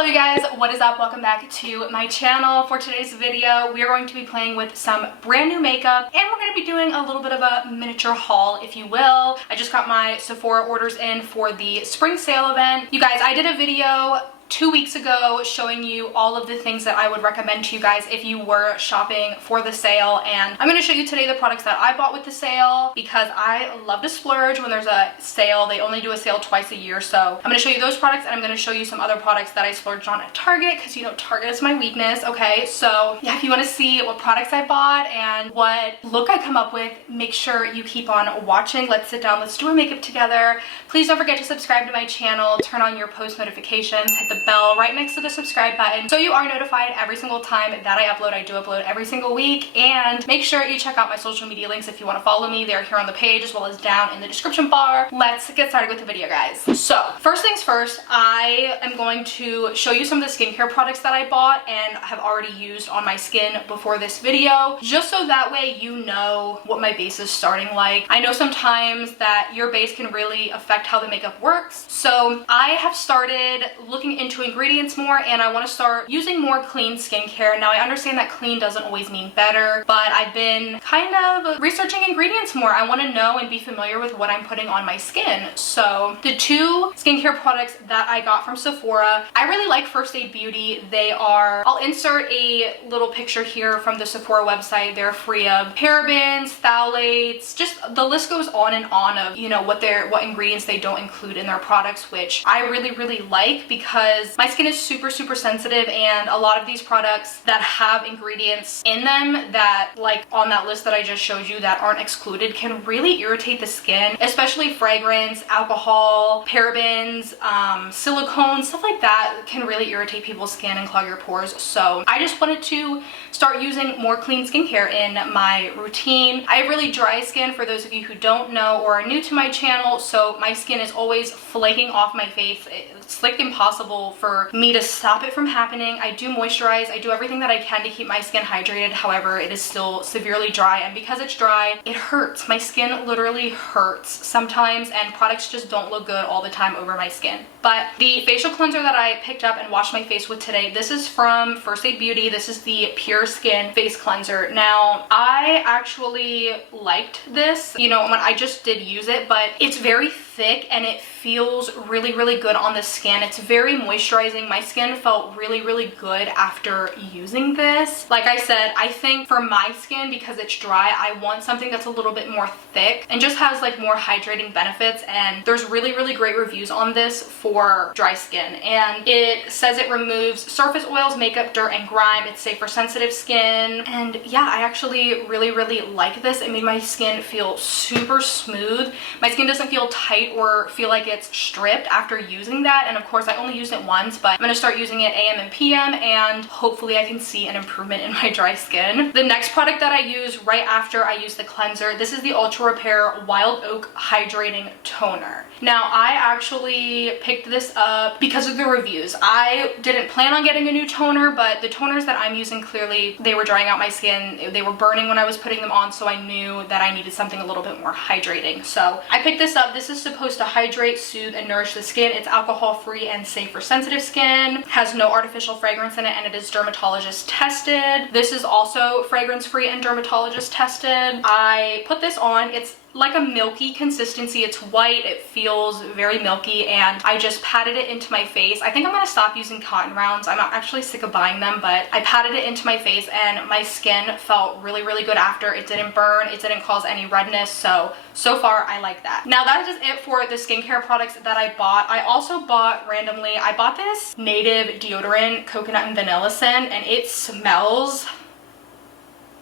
Hello you guys, what is up? Welcome back to my channel. For today's video, we are going to be playing with some brand new makeup and we're going to be doing a little bit of a miniature haul, if you will. I just got my Sephora orders in for the spring sale event. You guys, I did a video 2 weeks ago showing you all of the things that I would recommend to you guys if you were shopping for the sale, and I'm going to show you today the products that I bought with the sale because I love to splurge when there's a sale. They only do a sale twice a year, so I'm going to show you those products and I'm going to show you some other products that I splurged on at Target because you know Target is my weakness. Okay, so yeah, if you want to see what products I bought and what look I come up with, make sure you keep on watching. Let's sit down, let's do our makeup together. Please don't forget to subscribe to my channel, turn on your post notifications, hit the bell right next to the subscribe button so you are notified every single time that I upload. I do upload every single week, and make sure you check out my social media links if you want to follow me. They're here on the page as well as down in the description bar. Let's get started with the video, guys. So first things first, I am going to show you some of the skincare products that I bought and have already used on my skin before this video, just so that way you know what my base is starting like. I know sometimes that your base can really affect how the makeup works, so I have started looking into ingredients more and I want to start using more clean skincare. Now I understand that clean doesn't always mean better, but I've been kind of researching ingredients more. I want to know and be familiar with what I'm putting on my skin. So the two skincare products that I got from Sephora, I really like First Aid Beauty. They are, I'll insert a little picture here from the Sephora website. They're free of parabens, phthalates, just the list goes on and on of, you know, what ingredients they don't include in their products, which I really like because my skin is super sensitive, and a lot of these products that have ingredients in them that, like on that list that I just showed you, that aren't excluded can really irritate the skin, especially fragrance, alcohol, parabens, silicone, stuff like that can really irritate people's skin and clog your pores. So I just wanted to start using more clean skincare in my routine. I have really dry skin, for those of you who don't know or are new to my channel, so my skin is always flaking off my face. It's like impossible for me to stop it from happening. I do moisturize, I do everything that I can to keep my skin hydrated. However, it is still severely dry, and because it's dry, it hurts. My skin literally hurts sometimes, and products just don't look good all the time over my skin. But the facial cleanser that I picked up and washed my face with today, this is from First Aid Beauty. This is the Pure Skin Face Cleanser. Now, I actually liked this, you know, when I just did use it, but it's very thick and it feels really good on the skin. It's very moisturizing. My skin felt really good after using this. Like I said, I think for my skin, because it's dry, I want something that's a little bit more thick and just has like more hydrating benefits, and there's really great reviews on this for dry skin, and it says it removes surface oils, makeup, dirt, and grime. It's safe for sensitive skin, and yeah, I actually really like this. It made my skin feel super smooth. My skin doesn't feel tight or feel like it's stripped after using that, and of course I only used it once, but I'm going to start using it AM and PM, and hopefully I can see an improvement in my dry skin. The next product that I use right after I use the cleanser, this is the Ultra Repair Wild Oak Hydrating Toner. Now, I actually picked this up because of the reviews. I didn't plan on getting a new toner, but the toners that I'm using, clearly they were drying out my skin. They were burning when I was putting them on, so I knew that I needed something a little bit more hydrating. So I picked this up. This is supposed to hydrate, soothe, and nourish the skin. It's alcohol-free and safe for sensitive skin. Has no artificial fragrance in it, and it is dermatologist tested. This is also fragrance-free and dermatologist tested. I put this on. It's like a milky consistency. It's white, it feels very milky, and I just patted it into my face. I think I'm gonna stop using cotton rounds. I'm actually sick of buying them, but I patted it into my face and my skin felt really good after. It didn't burn, it didn't cause any redness, so far I like that. Now that is it for the skincare products that I bought. I also bought randomly, I bought this native deodorant, coconut and vanilla scent, and it smells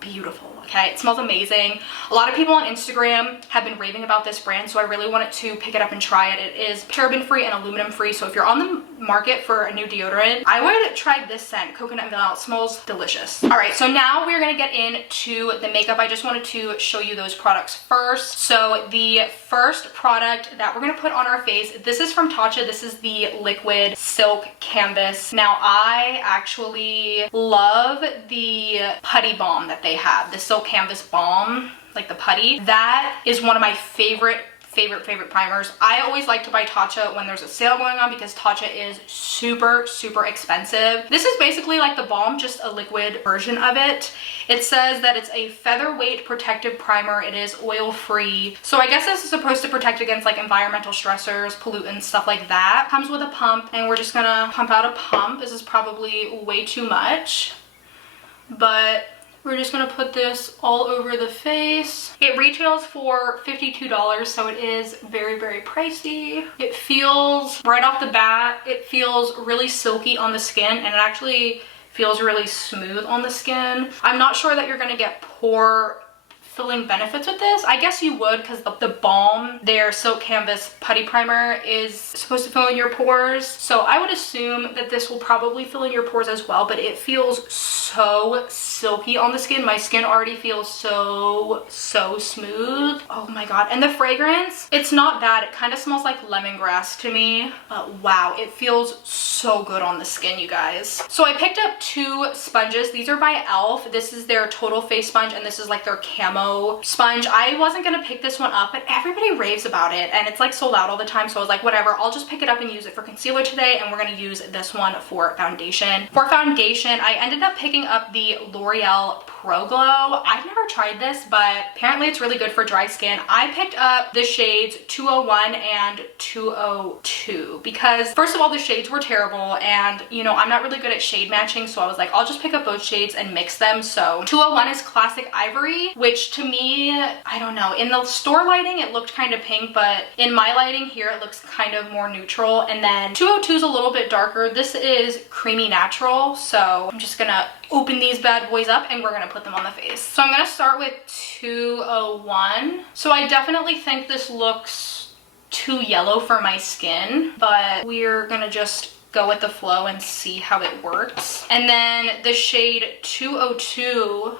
beautiful. Okay, it smells amazing. A lot of people on Instagram have been raving about this brand, so I really wanted to pick it up and try it. It is paraben free and aluminum free, so if you're on the market for a new deodorant, I would try this scent, coconut and vanilla. It smells delicious. All right, so now we're gonna get into the makeup. I just wanted to show you those products first. So the first product that we're gonna put on our face, this is from Tatcha. This is the Liquid Silk Canvas. Now, I actually love the putty balm that they have, the Silk Canvas balm, like the putty. That is one of my favorite favorite primers. I always like to buy Tatcha when there's a sale going on because Tatcha is super expensive. This is basically like the balm, just a liquid version of it. It says that it's a featherweight protective primer. It is oil free. So I guess this is supposed to protect against like environmental stressors, pollutants, stuff like that. Comes with a pump, and we're just gonna pump out a pump. This is probably way too much, but we're just gonna put this all over the face. It retails for $52, so it is very pricey. It feels, right off the bat, it feels really silky on the skin, and it actually feels really smooth on the skin. I'm not sure that you're gonna get pore filling benefits with this. I guess you would, because the balm, their Silk Canvas Putty Primer, is supposed to fill in your pores. So I would assume that this will probably fill in your pores as well, but it feels so silky on the skin. My skin already feels so smooth. Oh my god. And the fragrance, it's not bad. It kind of smells like lemongrass to me. Wow, it feels so good on the skin, you guys. So I picked up 2 sponges. These are by e.l.f. This is their Total Face Sponge, and this is like their Camo sponge. I wasn't gonna pick this one up, but everybody raves about it, and it's like sold out all the time, so I was like, whatever, I'll just pick it up and use it for concealer today, and we're gonna use this one for foundation. For foundation, I ended up picking up the L'Oreal Pro Glow. I've never tried this, but apparently it's really good for dry skin. I picked up the shades 201 and 202 because, first of all, the shades were terrible, and you know, I'm not really good at shade matching, so I was like, I'll just pick up both shades and mix them. So 201 is Classic Ivory, which to me, I don't know, in the store lighting it looked kind of pink, but in my lighting here it looks kind of more neutral. And then 202 is a little bit darker. This is Creamy Natural. So I'm just gonna open these bad boys up and we're gonna put them on the face. So I'm gonna start with 201. So I definitely think this looks too yellow for my skin, but we're gonna just go with the flow and see how it works. And then the shade 202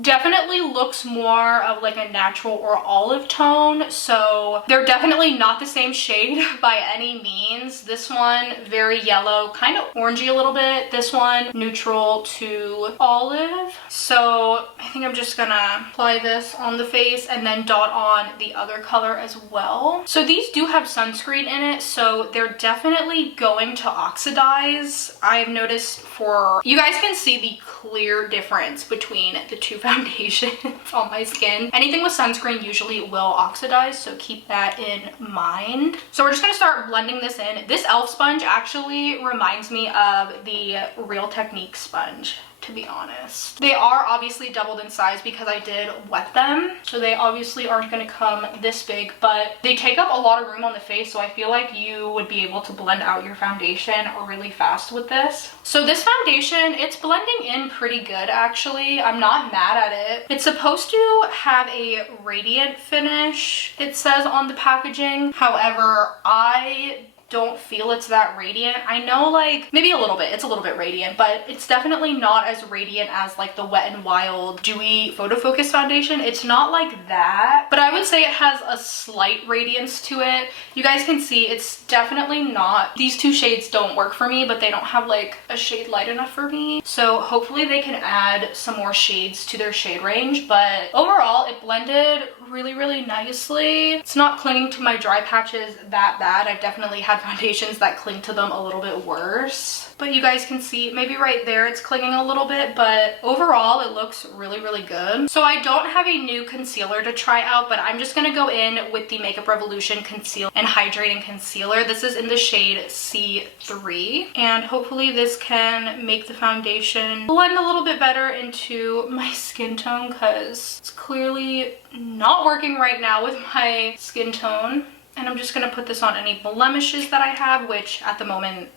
definitely looks more of like a natural or olive tone, so they're definitely not the same shade by any means. This one very yellow, kind of orangey a little bit. This one neutral to olive. So I think I'm just gonna apply this on the face and then dot on the other color as well. So these do have sunscreen in it, so they're definitely going to oxidize. I've noticed, for you guys can see the clear difference between the two foundations on my skin. Anything with sunscreen usually will oxidize, so keep that in mind. So we're just gonna start blending this in. This e.l.f. sponge actually reminds me of the Real Technique sponge, to be honest. They are obviously doubled in size because I did wet them, so they obviously aren't going to come this big, but they take up a lot of room on the face, so I feel like you would be able to blend out your foundation really fast with this. So this foundation, it's blending in pretty good actually. I'm not mad at it. It's supposed to have a radiant finish, it says on the packaging. However, I don't feel it's that radiant. I know, like, maybe a little bit, it's a little bit radiant, but it's definitely not as radiant as like the Wet n Wild Dewy Photo Focus foundation. It's not like that, but I would say it has a slight radiance to it. You guys can see it's definitely not, these two shades don't work for me, but they don't have like a shade light enough for me. So hopefully they can add some more shades to their shade range, but overall it blended really nicely. It's not clinging to my dry patches that bad. I've definitely had foundations that cling to them a little bit worse, but you guys can see maybe right there it's clinging a little bit, but overall it looks really good. So I don't have a new concealer to try out, but I'm just gonna go in with the Makeup Revolution Conceal and Hydrating Concealer. This is in the shade C3, and hopefully this can make the foundation blend a little bit better into my skin tone, because it's clearly not working right now with my skin tone. And I'm just gonna put this on any blemishes that I have, which at the moment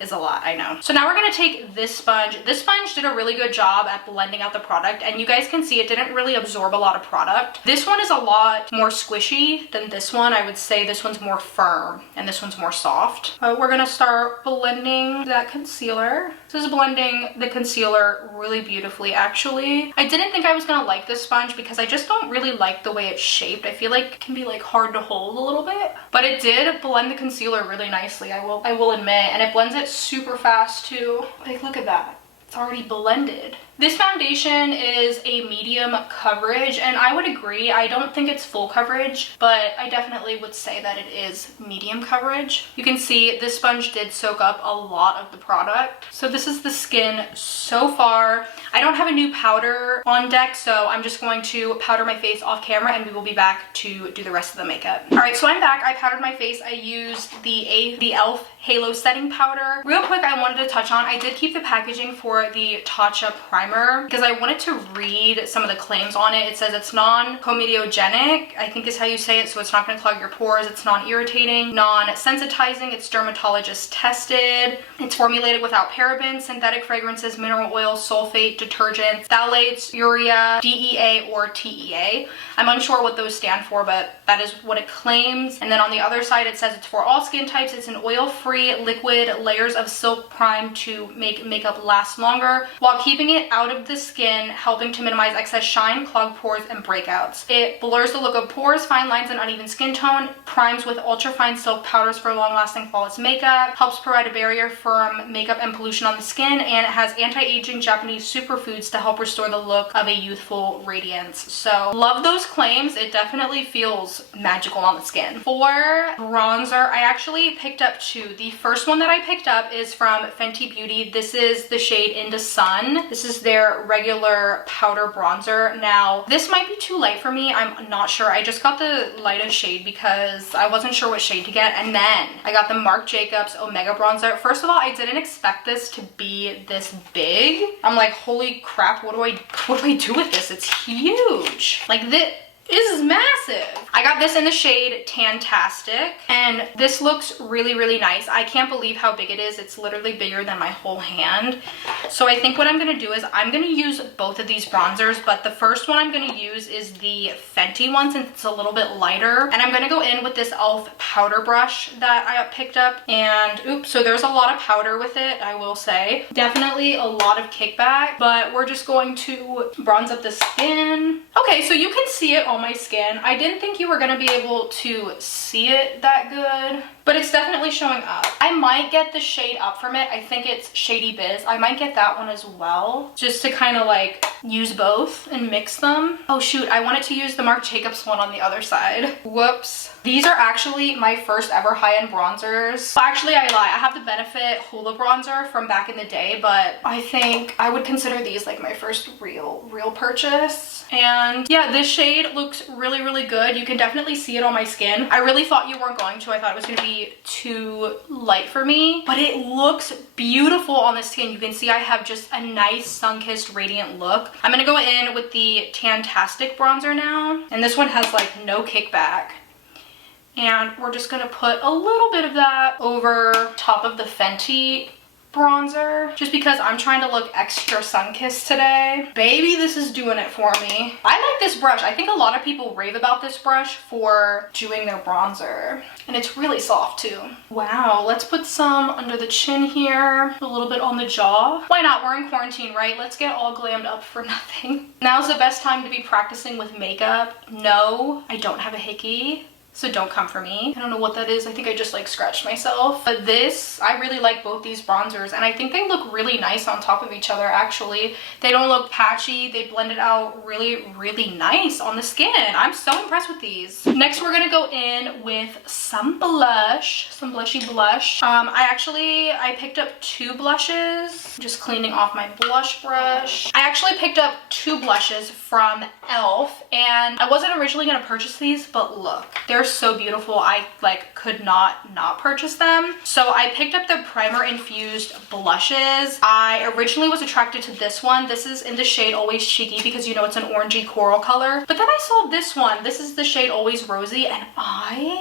is a lot, I know. So now we're gonna take this sponge. This sponge did a really good job at blending out the product, and you guys can see it didn't really absorb a lot of product. This one is a lot more squishy than this one. I would say this one's more firm and this one's more soft. We're gonna start blending that concealer. This is blending the concealer really beautifully, actually. I didn't think I was gonna like this sponge because I just don't really like the way it's shaped. I feel like it can be like hard to hold a little bit, but it did blend the concealer really nicely, I will admit, and it blends it super fast too. Like, look at that. It's already blended. This foundation is a medium coverage, and I would agree. I don't think it's full coverage, but I definitely would say that it is medium coverage. You can see this sponge did soak up a lot of the product. So this is the skin so far. I don't have a new powder on deck, so I'm just going to powder my face off camera and we will be back to do the rest of the makeup. All right, so I'm back. I powdered my face. I used the e.l.f. Halo Setting Powder. Real quick, I wanted to touch on, I did keep the packaging for the Tatcha primer because I wanted to read some of the claims on it. It says it's non-comedogenic, I think is how you say it, so it's not going to clog your pores. It's non-irritating, non-sensitizing, it's dermatologist tested. It's formulated without parabens, synthetic fragrances, mineral oil, sulfate, detergents, phthalates, urea, DEA, or TEA. I'm unsure what those stand for, but that is what it claims. And then on the other side, it says it's for all skin types. It's an oil-free liquid, layers of silk prime to make makeup last longer while keeping it out of the skin, helping to minimize excess shine, clogged pores, and breakouts. It blurs the look of pores, fine lines, and uneven skin tone, primes with ultra-fine silk powders for long-lasting flawless makeup, helps provide a barrier from makeup and pollution on the skin, and it has anti-aging Japanese superfoods to help restore the look of a youthful radiance. So love those claims. It definitely feels magical on the skin. For bronzer, I actually picked up two. The first one that I picked up is from Fenty Beauty. This is the shade Into Sun. This is their regular powder bronzer. Now, this might be too light for me. I'm not sure. I just got the lightest shade because I wasn't sure what shade to get. And then I got the Marc Jacobs Omega bronzer. First of all, I didn't expect this to be this big. I'm like, holy crap, what do I do with this? It's huge. Like, this is massive. I got this in the shade Tantastic, and this looks really, really nice. I can't believe how big it is. It's literally bigger than my whole hand. So I think what I'm gonna do is I'm gonna use both of these bronzers, but the first one I'm gonna use is the Fenty one since it's a little bit lighter. And I'm gonna go in with this e.l.f. powder brush that I picked up. And oops, so there's a lot of powder with it, I will say. Definitely a lot of kickback, but we're just going to bronze up the skin. Okay, so you can see it on my skin. I didn't think you were gonna be able to see it that good, but it's definitely showing up. I might get the shade Up from it. I think it's Shady Biz. I might get that one as well, just to kind of like use both and mix them. Oh shoot, I wanted to use the Marc Jacobs one on the other side. Whoops. These are actually my first ever high-end bronzers. Well, actually, I lie. I have the Benefit Hoola bronzer from back in the day, but I think I would consider these like my first real purchase. And yeah, this shade looks really, really good. You can definitely see it on my skin. I really thought you weren't going to. I thought it was going to be too light for me, but it looks beautiful on the skin. You can see I have just a nice sun-kissed radiant look. I'm going to go in with the Tantastic bronzer now, and this one has like no kickback. And we're just gonna put a little bit of that over top of the Fenty bronzer, just because I'm trying to look extra sun-kissed today. Baby, this is doing it for me. I like this brush. I think a lot of people rave about this brush for doing their bronzer, and it's really soft too. Wow, let's put some under the chin here, a little bit on the jaw. Why not? We're in quarantine, right? Let's get all glammed up for nothing. Now's the best time to be practicing with makeup. No, I don't have a hickey, so don't come for me. I don't know what that is. I think I just like scratched myself. But this, I really like both these bronzers, and I think they look really nice on top of each other actually. They don't look patchy. They blend it out really, really nice on the skin. I'm so impressed with these. Next, we're gonna go in with some blush, some blushy blush. I picked up two blushes. Just cleaning off my blush brush. I actually picked up two blushes from e.l.f. and I wasn't originally gonna purchase these, but look, they're so beautiful. I like could not purchase them. So I picked up the primer infused blushes. I originally was attracted to this one. This is in the shade Always Cheeky because you know it's an orangey coral color. But then I saw this one. This is the shade Always Rosy, and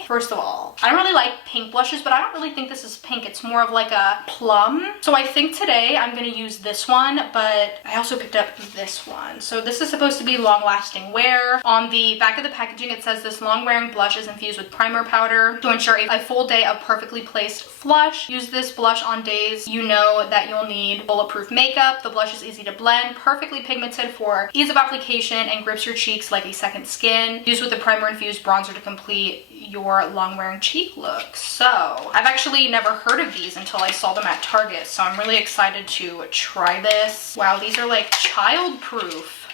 first of all, I don't really like pink blushes, but I don't really think this is pink. It's more of like a plum. So I think today I'm gonna use this one, but I also picked up this one. So this is supposed to be long lasting wear. On the back of the packaging, it says this long wearing blush is infused with primer powder to ensure a full day of perfectly placed flush. Use this blush on days you know that you'll need bulletproof makeup. The blush is easy to blend, perfectly pigmented for ease of application, and grips your cheeks like a second skin. Use with the primer infused bronzer to complete your long wearing cheek look. So I've actually never heard of these until I saw them at Target, so I'm really excited to try this. Wow, these are like child proof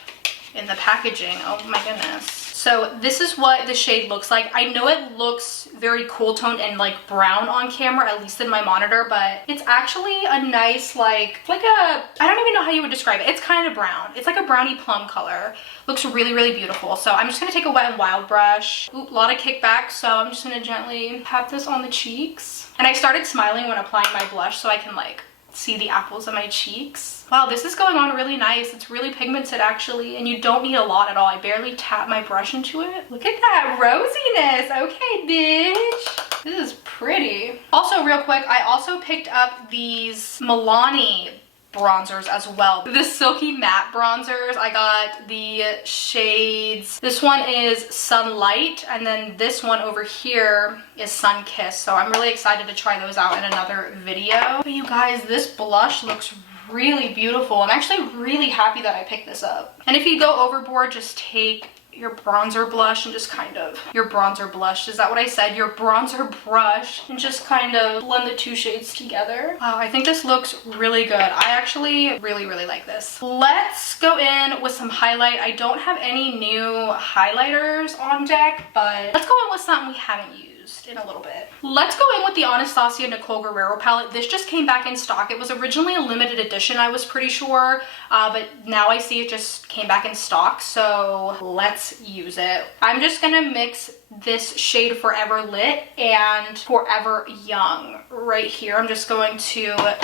in the packaging. Oh my goodness. So this is what the shade looks like. I know it looks very cool toned and like brown on camera, at least in my monitor, but it's actually a nice I don't even know how you would describe it. It's kind of brown. It's like a brownie plum color. Looks really, really beautiful. So I'm just gonna take a Wet n Wild brush. Ooh, a lot of kickback, so I'm just gonna gently tap this on the cheeks. And I started smiling when applying my blush so I can like see the apples of my cheeks. Wow, this is going on really nice. It's really pigmented actually, and you don't need a lot at all. I barely tap my brush into it. Look at that rosiness. Okay, bitch. This is pretty. Also, real quick, I also picked up these Milani bronzers as well. The silky matte bronzers. I got the shades. This one is Sunlight, and then this one over here is Sun Kiss. So I'm really excited to try those out in another video. But you guys, this blush looks really beautiful. I'm actually really happy that I picked this up. And if you go overboard, just take your bronzer blush and just kind of, your bronzer blush, is that what I said? Your bronzer brush, and just kind of blend the two shades together. Wow, I think this looks really good. I actually really, really like this. Let's go in with some highlight. I don't have any new highlighters on deck, but let's go in with something we haven't used in a little bit. Let's go in with the Anastasia Nicole Guerrero palette. This just came back in stock. It was originally a limited edition, I was pretty sure, but now I see it just came back in stock, so let's use it. I'm just gonna mix this shade Forever Lit and Forever Young right here. I'm just going to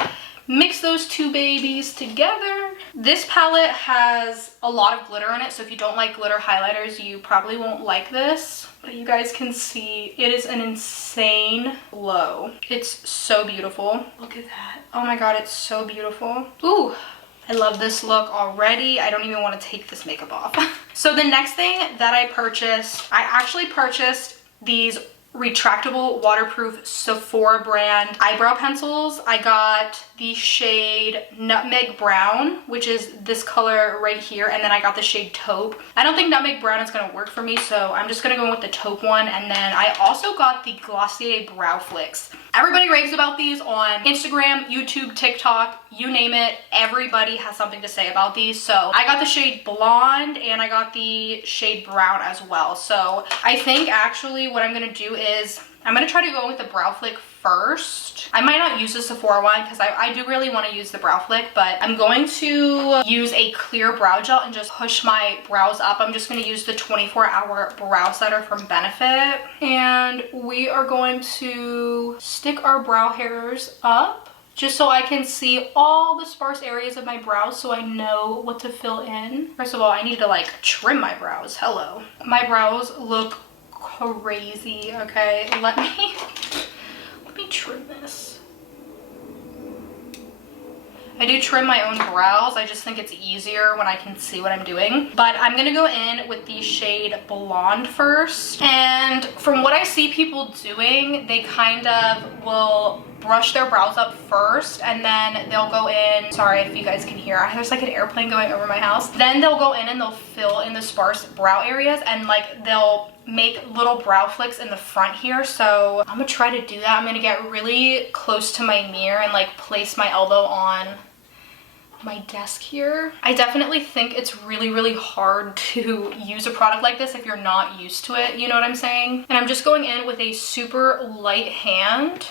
mix those two babies together. This palette has a lot of glitter in it, so if you don't like glitter highlighters, you probably won't like this. But you guys can see it is an insane glow. It's so beautiful. Look at that. Oh my god, it's so beautiful. Ooh, I love this look already. I don't even want to take this makeup off. So the next thing that I purchased, I actually purchased these retractable waterproof Sephora brand eyebrow pencils. I got the shade Nutmeg Brown, which is this color right here, and then I got the shade Taupe. I don't think Nutmeg Brown is gonna work for me, so I'm just gonna go with the Taupe one. And then I also got the Glossier Brow Flicks. Everybody raves about these on Instagram, YouTube, TikTok, you name it. Everybody has something to say about these. So I got the shade Blonde and I got the shade Brown as well. So I think actually what I'm gonna do is I'm gonna try to go with the Brow Flick first. I might not use the Sephora one because I do really want to use the Brow Flick, but I'm going to use a clear brow gel and just push my brows up. I'm just going to use the 24-hour brow setter from Benefit, and we are going to stick our brow hairs up just so I can see all the sparse areas of my brows so I know what to fill in. First of all, I need to like trim my brows. Hello. My brows look crazy. Okay, let me trim this. I do trim my own brows. I just think it's easier when I can see what I'm doing. But I'm gonna go in with the shade Blonde first. And from what I see people doing, they kind of will brush their brows up first and then they'll go in, sorry if you guys can hear, there's like an airplane going over my house. Then they'll go in and they'll fill in the sparse brow areas, and like they'll make little brow flicks in the front here. So I'm gonna try to do that. I'm gonna get really close to my mirror and like place my elbow on my desk here. I definitely think it's really, really hard to use a product like this if you're not used to it, you know what I'm saying? And I'm just going in with a super light hand.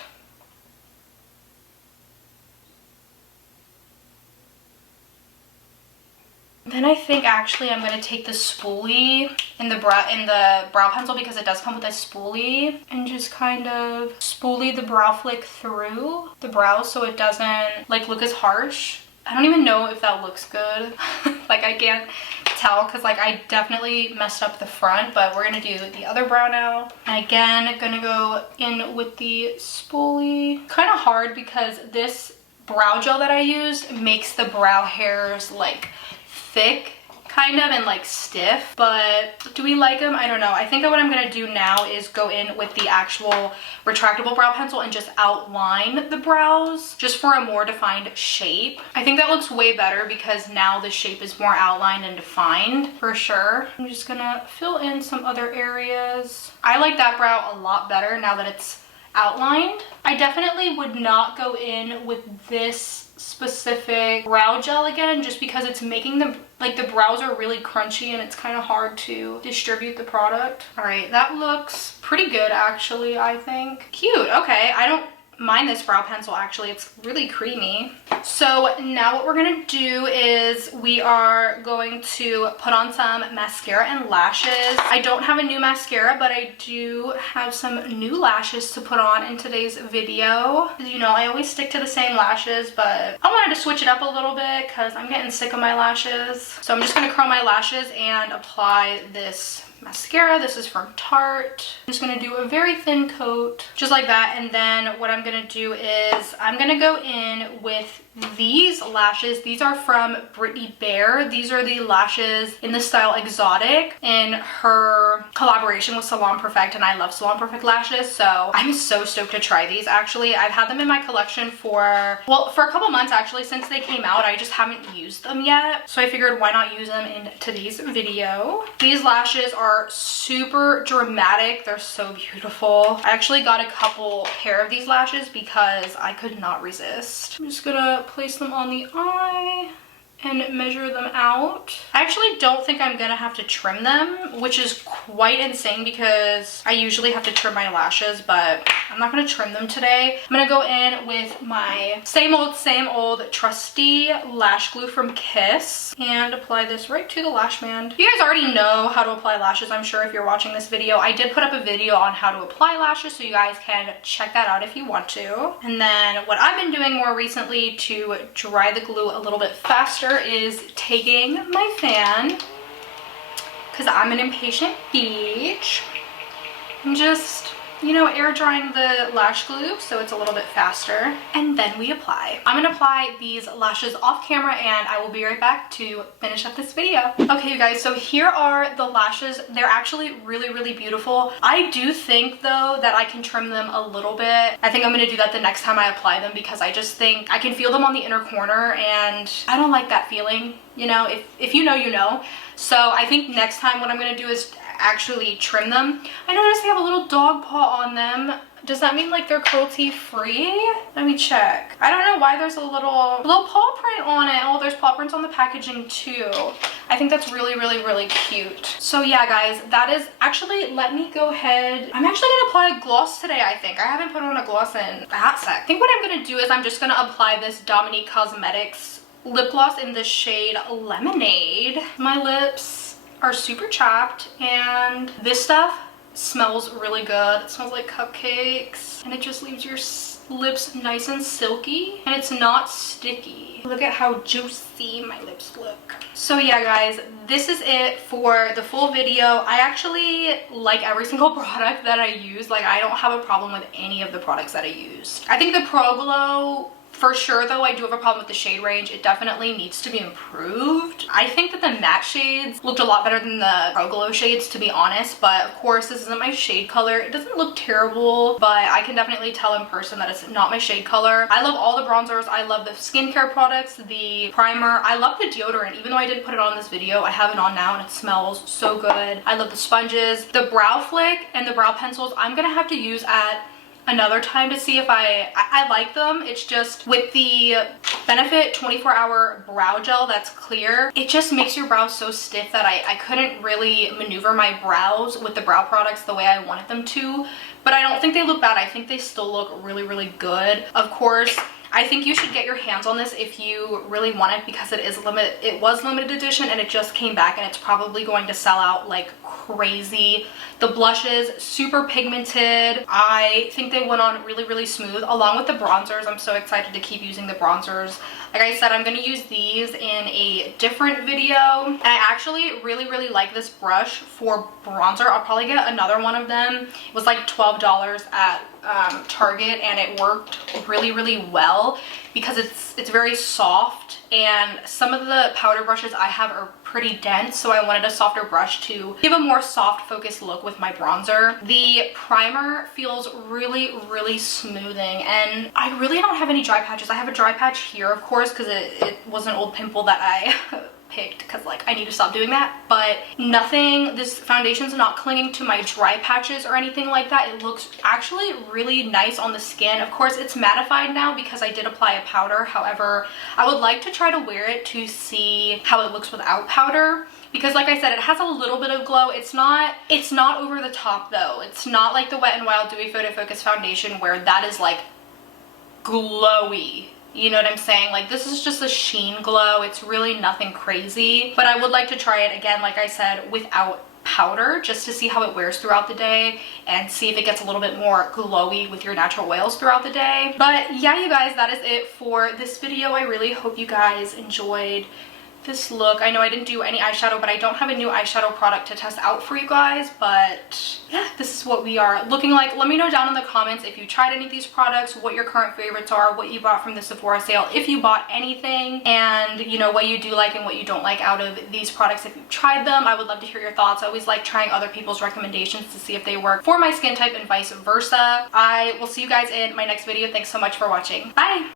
Then I think actually I'm gonna take the spoolie in the brow pencil, because it does come with a spoolie, and just kind of spoolie the brow flick through the brows so it doesn't like look as harsh. I don't even know if that looks good. Like I can't tell because like I definitely messed up the front, but we're gonna do the other brow now. And again, gonna go in with the spoolie. Kind of hard because this brow gel that I used makes the brow hairs like thick kind of, and like stiff, but do we like them? I don't know. I think that what I'm gonna do now is go in with the actual retractable brow pencil and just outline the brows just for a more defined shape. I think that looks way better because now the shape is more outlined and defined for sure. I'm just gonna fill in some other areas. I like that brow a lot better now that it's outlined. I definitely would not go in with this specific brow gel again just because it's making the brows are really crunchy and it's kind of hard to distribute the product. All right, that looks pretty good actually, I think. Cute. Okay, I don't mind this brow pencil actually. It's really creamy. So now what we're gonna do is we are going to put on some mascara and lashes. I don't have a new mascara, but I do have some new lashes to put on in today's video. As you know, I always stick to the same lashes, but I wanted to switch it up a little bit because I'm getting sick of my lashes. So I'm just gonna curl my lashes and apply this mascara. This is from Tarte. I'm just gonna do a very thin coat, just like that. And then what I'm gonna do is I'm gonna go in with these lashes. These are from Brittany Bear. These are the lashes in the style Exotic in her collaboration with Salon Perfect, and I love Salon Perfect lashes, so I'm so stoked to try these. Actually, I've had them in my collection for a couple months actually since they came out. I just haven't used them yet, so I figured why not use them in today's video. These lashes are super dramatic. They're so beautiful. I actually got a couple pair of these lashes because I could not resist. I'm just gonna place them on the eye and measure them out. I actually don't think I'm gonna have to trim them, which is quite insane because I usually have to trim my lashes, but I'm not gonna trim them today. I'm gonna go in with my same old trusty lash glue from Kiss and apply this right to the lash band. You guys already know how to apply lashes, I'm sure, if you're watching this video. I did put up a video on how to apply lashes, so you guys can check that out if you want to. And then what I've been doing more recently to dry the glue a little bit faster is taking my fan, because I'm an impatient bitch, and just, you know, air drying the lash glue so it's a little bit faster, and then we apply. I'm gonna apply these lashes off camera and I will be right back to finish up this video. Okay, you guys, so here are the lashes. They're actually really beautiful. I do think though that I can trim them a little bit. I think I'm gonna do that the next time I apply them because I just think I can feel them on the inner corner and I don't like that feeling. You know, if you know, you know. So I think next time what I'm gonna do is actually trim them. I noticed they have a little dog paw on them. Does that mean like they're cruelty free? Let me check. I don't know why there's a little paw print on it. Oh, there's paw prints on the packaging too. I think that's really cute. So yeah, guys, that is actually, let me go ahead. I'm actually gonna apply a gloss today, I think. I haven't put on a gloss in a hot sec. I think what I'm gonna do is I'm just gonna apply this Dominique Cosmetics lip gloss in the shade Lemonade. My lips are super chapped and this stuff smells really good. It smells like cupcakes and it just leaves your lips nice and silky and it's not sticky. Look at how juicy my lips look. So yeah, guys, this is it for the full video. I actually like every single product that I use. Like, I don't have a problem with any of the products that I used. I think the Pro Glow, for sure though, I do have a problem with the shade range. It definitely needs to be improved. I think that the matte shades looked a lot better than the Pro Glow shades, to be honest, but of course this isn't my shade color. It doesn't look terrible, but I can definitely tell in person that it's not my shade color. I love all the bronzers. I love the skincare products, the primer. I love the deodorant. Even though I didn't put it on this video, I have it on now and it smells so good. I love the sponges. The brow flick and the brow pencils I'm gonna have to use at another time to see if I like them. It's just with the Benefit 24-hour brow gel that's clear, it just makes your brows so stiff that I couldn't really maneuver my brows with the brow products the way I wanted them to. But I don't think they look bad. I think they still look really good. Of course, I think you should get your hands on this if you really want it because it was limited edition and it just came back and it's probably going to sell out like crazy. The blushes, super pigmented. I think they went on really smooth along with the bronzers. I'm so excited to keep using the bronzers. Like I said, I'm going to use these in a different video. And I actually really like this brush for bronzer. I'll probably get another one of them. It was like $12 at Target and it worked really well. because it's very soft, and some of the powder brushes I have are pretty dense, so I wanted a softer brush to give a more soft focused look with my bronzer. The primer feels really, really smoothing, and I really don't have any dry patches. I have a dry patch here, of course, because it was an old pimple that I picked because like I need to stop doing that, but nothing, this foundation's not clinging to my dry patches or anything like that. It looks actually really nice on the skin. Of course it's mattified now because I did apply a powder. However, I would like to try to wear it to see how it looks without powder, because like I said, it has a little bit of glow. It's not over the top though. It's not like the Wet n Wild Dewy Photo Focus foundation where that is like glowy. You know what I'm saying? Like, this is just a sheen glow. It's really nothing crazy, but I would like to try it again, like I said, without powder, just to see how it wears throughout the day and see if it gets a little bit more glowy with your natural oils throughout the day. But yeah, you guys, that is it for this video. I really hope you guys enjoyed this look. I know I didn't do any eyeshadow, but I don't have a new eyeshadow product to test out for you guys, but yeah, this is what we are looking like. Let me know down in the comments if you tried any of these products, what your current favorites are, what you bought from the Sephora sale, if you bought anything, and you know what you do like and what you don't like out of these products if you've tried them. I would love to hear your thoughts. I always like trying other people's recommendations to see if they work for my skin type and vice versa. I will see you guys in my next video. Thanks so much for watching. Bye!